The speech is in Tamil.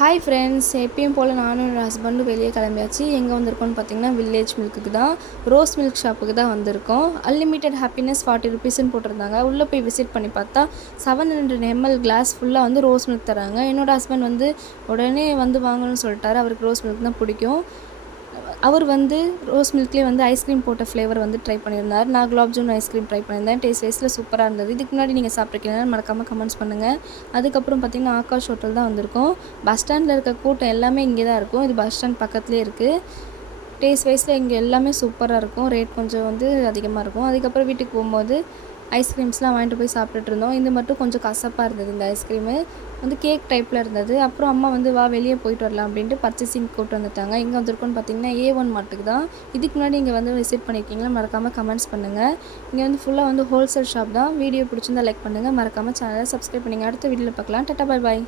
ஹாய் ஃப்ரெண்ட்ஸ், எப்பயும் போல் நானும் என்னோடய ஹஸ்பண்டும் வெளியே கிளம்பியாச்சு. எங்கே வந்திருக்கோன்னு பார்த்தீங்கன்னா வில்லேஜ் மில்க்குக்கு தான், ரோஸ் மில்க் ஷாப்புக்கு தான் வந்திருக்கோம். அன்லிமிட்டெட் ஹாப்பினஸ் 40 ருபீஸ்ன்னு போட்டிருந்தாங்க. உள்ளே போய் விசிட் பண்ணி பார்த்தா 700 ml கிளாஸ் ஃபுல்லாக வந்து ரோஸ் மில்க் தராங்க. என்னோடய ஹஸ்பண்ட் வந்து உடனே வந்து வாங்கணும்னு சொல்லிட்டாரு. அவருக்கு ரோஸ் மில்க் தான் பிடிக்கும். அவர் வந்து ரோஸ் மில்க்லேயே வந்து ஐஸ்கிரீம் போட்ட ஃப்ளேவர் வந்து ட்ரை பண்ணியிருந்தார். நான் குலாப் ஜாமுன் ஐஸ்கிரீம் ட்ரை பண்ணியிருந்தேன். டேஸ்ட் வைஸில் சூப்பராக இருந்தது. இதுக்கு முன்னாடி நீங்கள் சாப்பிட்ருக்கீங்கன்னா மறக்காமல் கமெண்ட்ஸ் பண்ணுங்கள். அதுக்கப்புறம் பார்த்திங்கன்னா ஆகாஷ் ஹோட்டல் தான் வந்திருக்கோம். பஸ் ஸ்டாண்டில் இருக்க கூட்டம் எல்லாமே இங்கே தான் இருக்கும். இது பஸ் ஸ்டாண்ட் பக்கத்துலேயே இருக்குது. டேஸ்ட் வைஸில் இங்கே எல்லாமே சூப்பராக இருக்கும். ரேட் கொஞ்சம் வந்து அதிகமாக இருக்கும். அதுக்கப்புறம் வீட்டுக்கு போகும்போது ஐஸ்கிரீம்ஸ்லாம் வாங்கிட்டு போய் சாப்பிட்டுட்டு இருந்தோம். இது மட்டும் கொஞ்சம் கசப்பாக இருந்தது. இந்த ஐஸ்கிரீமு வந்து கேக் டைப்பில் இருந்தது. அப்புறம் அம்மா வந்து வா வெளியே போயிட்டு வரலாம் அப்படின்ட்டு பர்ச்சேசிங் கூப்பிட்டு வந்துட்டாங்க. எங்கே வந்திருக்கோன்னு பார்த்தீங்கன்னா A1 மார்ட்டுக்கு தான். இதுக்கு முன்னாடி இங்கே வந்து விசிட் பண்ணியிருக்கீங்களா மறக்காமல் கமெண்ட்ஸ் பண்ணுங்கள். இங்கே வந்து ஃபுல்லாக வந்து ஹோல்சேல் ஷாப் தான். வீடியோ பிடிச்சிருந்தா லைக் பண்ணுங்கள். மறக்காமல் சேனலை சப்ஸ்கிரைப் பண்ணுங்கள். அடுத்த வீடியோவில் பார்க்கலாம். Tata, bye bye.